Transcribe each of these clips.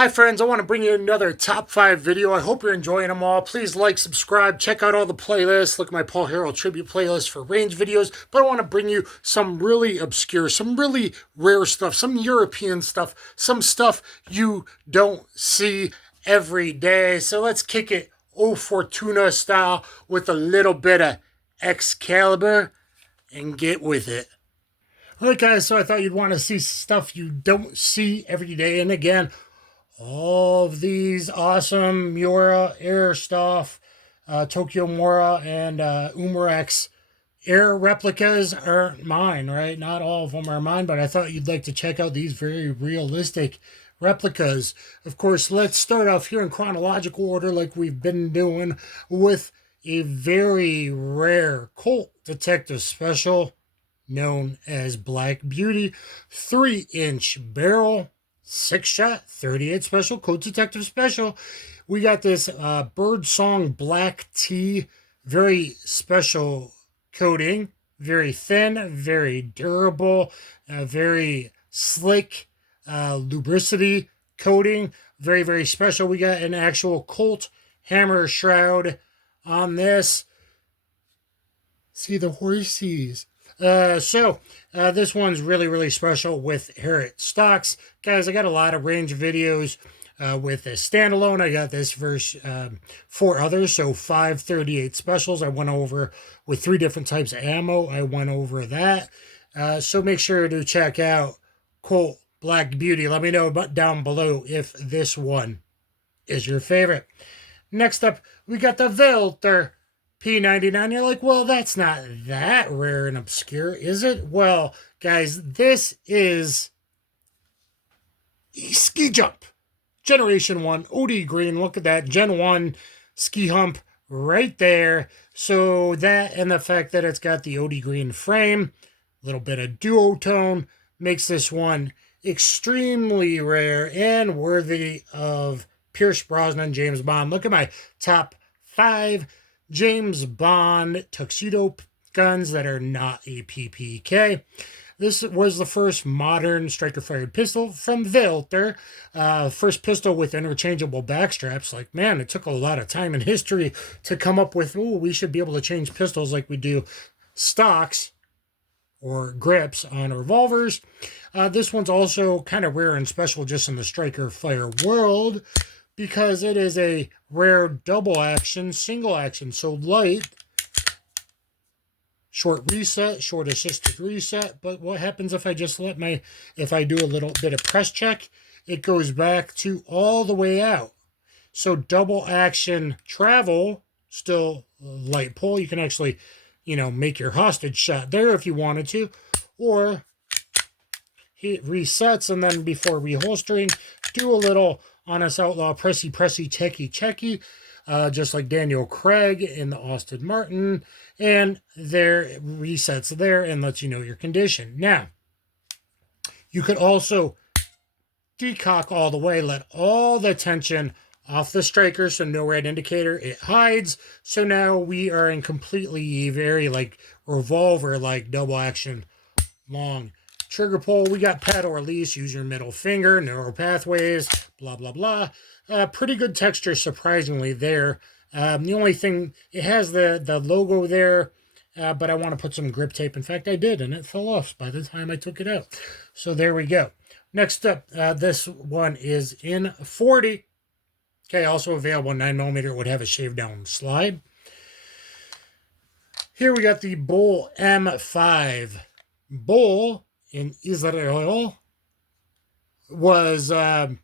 Hi friends, I want to bring you another top 5 video. I hope you're enjoying them all. Please like, subscribe, check out all the playlists. Look at my Paul Harrell tribute playlist for range videos. But I want to bring you some really obscure, some really rare stuff, some European stuff, some stuff you don't see every day. So let's kick it O Fortuna style with a little bit of Excalibur and get with it. Alright guys, so I thought you'd want to see stuff you don't see every day. And again, all of these awesome Miura air stuff, Tokyo Mora and Umarex air replicas aren't mine, right? Not all of them are mine, but I thought you'd like to check out these very realistic replicas. Of course, let's start off here in chronological order like we've been doing with a very rare Colt Detective Special known as Black Beauty, 3-inch barrel, 6-shot, 38 special, Colt Detective Special. We got this Birdsong Black Tea, very special coating, very thin, very durable, very slick lubricity coating, very, very special. We got an actual Colt hammer shroud on this. See the horsies. This one's really, really special with Herrera stocks. Guys, I got a lot of range videos with a standalone. I got this versus 4 others, so 5 38 specials. I went over with 3 different types of ammo. I went over that. So make sure to check out Colt Black Beauty. Let me know down below if this one is your favorite. Next up, we got the Velter P99. You're like, well, that's not that rare and obscure, is it? Well, guys, this is Ski Jump Generation 1 OD Green. Look at that. Gen 1 ski hump right there. So that and the fact that it's got the OD Green frame, a little bit of duotone, makes this one extremely rare and worthy of Pierce Brosnan, James Bond. Look at my top 5 James Bond tuxedo guns that are not a PPK. This was the first modern striker-fired pistol from Velter. First pistol with interchangeable backstraps. Like, man, it took a lot of time and history to come up with, oh, we should be able to change pistols like we do stocks or grips on revolvers. This one's also kind of rare and special just in the striker fire world, because it is a rare double action, single action. So light, short reset, short assisted reset. But what happens if I just if I do a little bit of press check, it goes back to all the way out. So double action travel, still light pull. You can actually, make your hostage shot there if you wanted to. Or it resets, and then before reholstering, do a little Honest Outlaw, pressy, checky, just like Daniel Craig in the Austin Martin, and there resets there and lets you know your condition. Now, you could also decock all the way, let all the tension off the striker, so no red indicator, it hides. So now we are in completely very revolver, double action, long trigger pull. We got paddle release, use your middle finger, narrow pathways, blah, blah, blah. Pretty good texture, surprisingly, there. The only thing, it has the logo there, but I want to put some grip tape. In fact, I did, and it fell off by the time I took it out. So there we go. Next up, this one is in 40. Okay, also available 9mm, would have a shaved down slide. Here we got the Bull M5. Bull in Israel was, been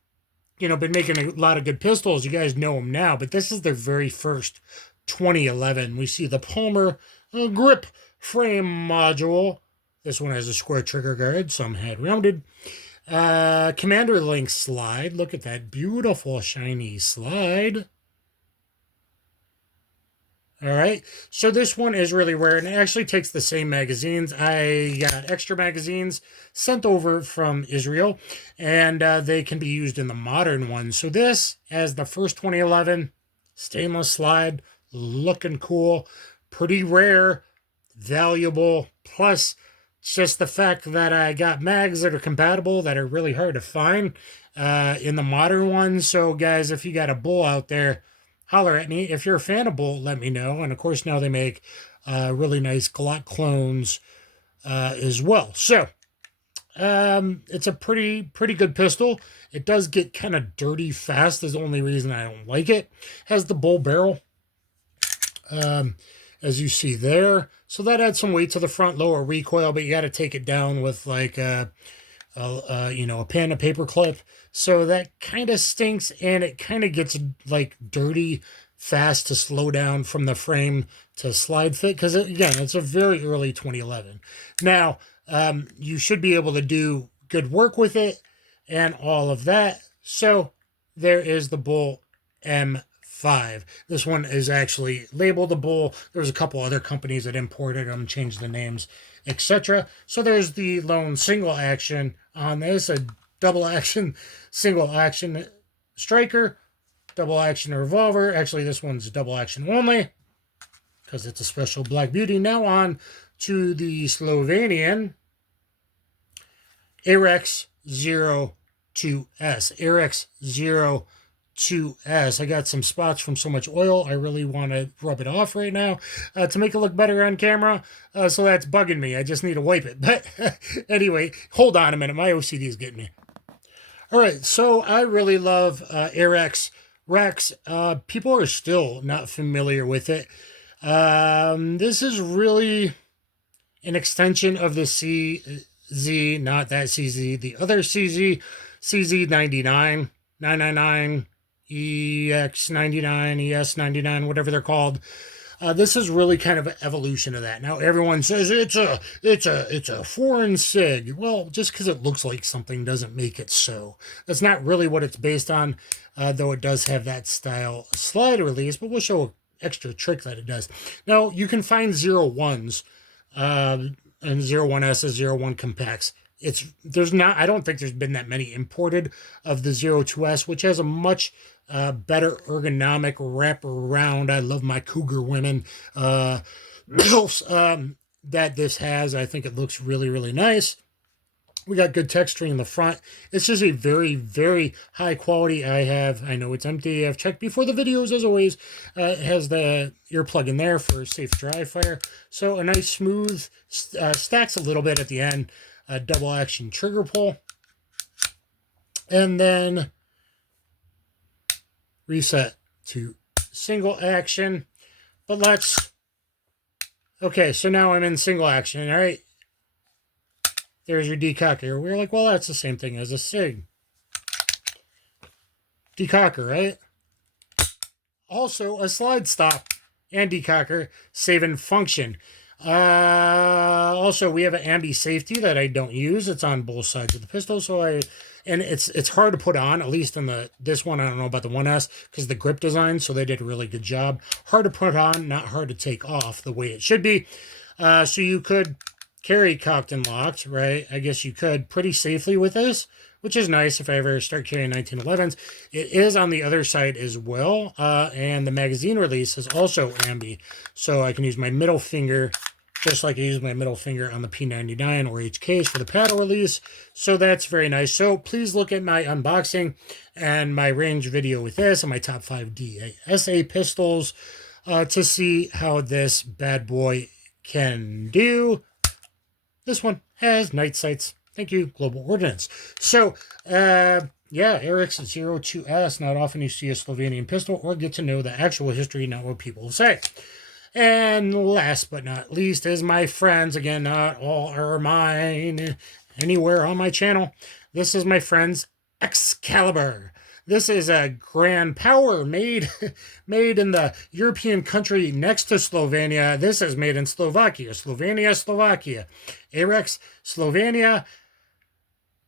making a lot of good pistols. You guys know them now, but this is their very first 2011. We see the Polenar grip frame module. This one has a square trigger guard, some head rounded. Commander link slide. Look at that beautiful shiny slide. All right, so this one is really rare, and it actually takes the same magazines. I got extra magazines sent over from Israel, and they can be used in the modern ones. So this, as the first 2011 stainless slide, looking cool, pretty rare, valuable, plus just the fact that I got mags that are compatible that are really hard to find in the modern ones. So guys, if you got a bull out there, holler at me. If you're a fan of bull, let me know. And of course, now they make really nice Glock clones as well. So it's a pretty good pistol. It does get kind of dirty fast. Is the only reason I don't like it. Has the bull barrel, as you see there. So that adds some weight to the front, lower recoil, but you got to take it down with like a panda paper clip. So that kind of stinks, and it kind of gets like dirty fast to slow down from the frame to slide fit, because again, it's a very early 2011. Now, you should be able to do good work with it and all of that. So there is the Bull M5. This one is actually labeled the Bull. There's a couple other companies that imported them, changed the names, etc. So there's the lone single action on this, a double action, single action striker, double action revolver. Actually, this one's double action only because it's a special Black Beauty. Now on to the Slovenian arex 02S. arex 02S. I got some spots from so much oil. I really want to rub it off right now to make it look better on camera. So that's bugging me. I just need to wipe it. But anyway, hold on a minute. My OCD is getting me. All right, so I really love arex Rex. People are still not familiar with it. This is really an extension of the CZ, not that CZ, the other CZ, CZ99, 999, EX99, ES99, whatever they're called. This is really kind of an evolution of that. Now everyone says it's a foreign sig. Well, just because it looks like something doesn't make it so. That's not really what it's based on, though it does have that style slide release. But we'll show an extra trick that it does. Now you can find 01s and 01s, 01 compacts. I don't think there's been that many imported of the 02S, which has a much better ergonomic wrap around. I love my cougar women that this has. I think it looks really, really nice. We got good texturing in the front. It's just a very, very high quality. I know it's empty. I've checked before the videos, as always. It has the earplug in there for safe dry fire. So a nice smooth, stacks a little bit at the end. Double action trigger pull. And then reset to single action. But okay, so now I'm in single action, all right? There's your decocker. We're like, well, that's the same thing as a SIG. Decocker, right? Also a slide stop and decocker, save and function. Also, we have an ambi safety that I don't use. It's on both sides of the pistol, and it's hard to put on, at least in this one. I don't know about the 1S because the grip design, so they did a really good job. Hard to put on, not hard to take off the way it should be. So you could carry cocked and locked, right? I guess you could pretty safely with this, which is nice if I ever start carrying 1911s. It is on the other side as well, and the magazine release is also ambi, so I can use my middle finger just like I use my middle finger on the P99 or HKs for the paddle release. So that's very nice. So please look at my unboxing and my range video with this and my top 5 DSA pistols to see how this bad boy can do. This one has night sights. Thank you, Global Ordnance. So, yeah, arex 02S. Not often you see a Slovenian pistol or get to know the actual history, not what people say. And last but not least is my friends. Again, not all are mine anywhere on my channel. This is my friend's Excalibur. This is a Grand Power made in the European country next to Slovenia. This is made in Slovakia. Slovakia. arex, Slovenia,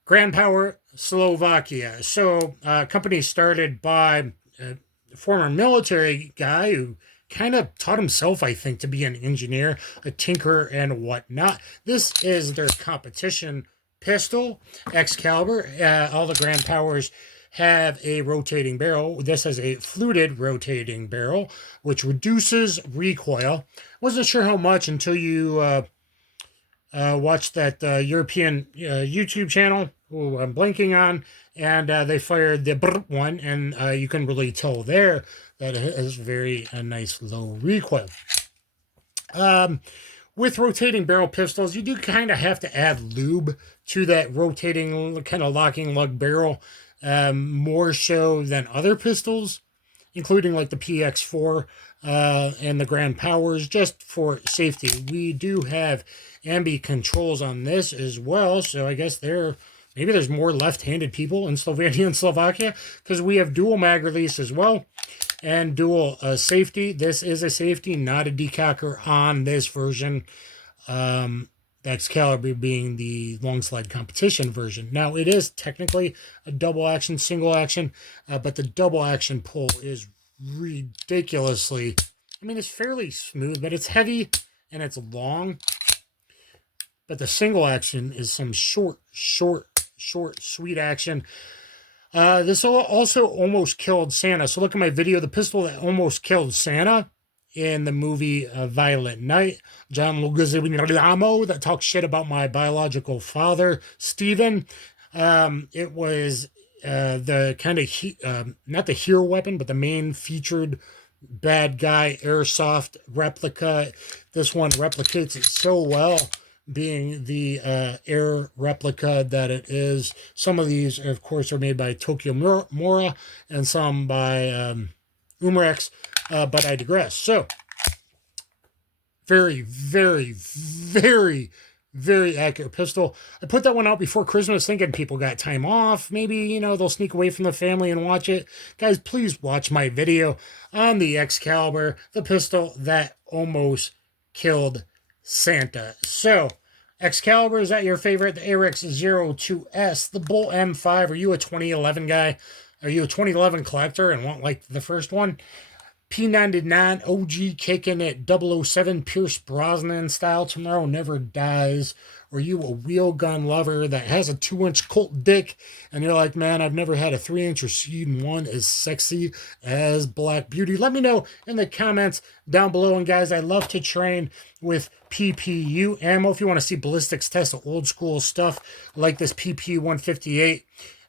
Grand Power, Slovakia. So, company started by a former military guy who kind of taught himself, I think, to be an engineer, a tinkerer, and whatnot. This is their competition pistol, Excalibur. All the Grand Powers have a rotating barrel. This has a fluted rotating barrel, which reduces recoil. Wasn't sure how much until you watched that European YouTube channel, who I'm blanking on, and they fired the brr one, and you can really tell there that it has very nice low recoil. With rotating barrel pistols, you do kind of have to add lube to that rotating kind of locking lug barrel, more so than other pistols, including like the PX4 and the Grand Powers, just for safety. We do have ambi controls on this as well, so I guess maybe there's more left-handed people in Slovenia and Slovakia, because we have dual mag release as well, and dual safety. This is a safety, not a decocker on this version. Excalibur being the long slide competition version. Now, it is technically a double action, single action, but the double action pull is ridiculously, I mean, it's fairly smooth, but it's heavy and it's long. But the single action is some short, sweet action. This also almost killed Santa. So look at my video, the pistol that almost killed Santa in the movie Violent Night. John Leguizamo that talks shit about my biological father, Stephen. It was the kind of, not the hero weapon, but the main featured bad guy airsoft replica. This one replicates it so well, being the air replica that it is. Some of these, of course, are made by Tokyo Mora and some by Umarex, but I digress. So, very, very, very, very accurate pistol. I put that one out before Christmas thinking people got time off. Maybe, you know, they'll sneak away from the family and watch it. Guys, please watch my video on the Excalibur, the pistol that almost killed Santa. So, Excalibur, is that your favorite? The arex 02S, the Bolt M5. Are you a 2011 guy? Are you a 2011 collector and want like the first one? P99 OG kicking it 007 Pierce Brosnan style. Tomorrow Never Dies. Or you a wheel gun lover that has a 2-inch Colt dick and you're like, man, I've never had a 3-inch or seen one as sexy as Black Beauty. Let me know in the comments down below. And guys, I love to train with PPU ammo. If you want to see ballistics test old school stuff like this PPU 158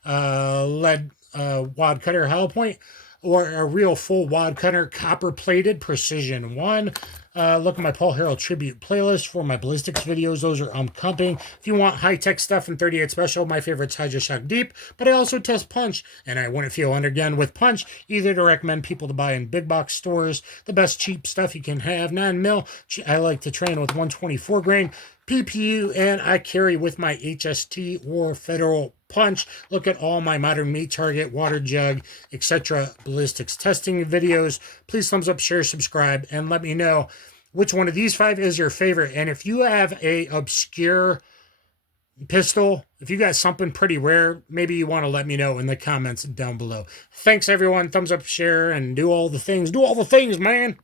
lead wad cutter hollow point, or a real full wad cutter, copper plated precision 1. Look at my Paul Harrell tribute playlist for my ballistics videos. Those are coming. If you want high-tech stuff in 38 Special, my favorite's Hydra Shock Deep, but I also test Punch, and I wouldn't feel undergunned with Punch either to recommend people to buy in big box stores. The best cheap stuff you can have, 9mm. I like to train with 124 grain PPU, and I carry with my HST or Federal Punch. Look at all my modern meat target, water jug, etc. ballistics testing videos. Please thumbs up, share, subscribe, and let me know which one of these 5 is your favorite. And if you have a obscure pistol, if you got something pretty rare, maybe you want to let me know in the comments down below. Thanks, everyone. Thumbs up, share, and do all the things. Do all the things, man.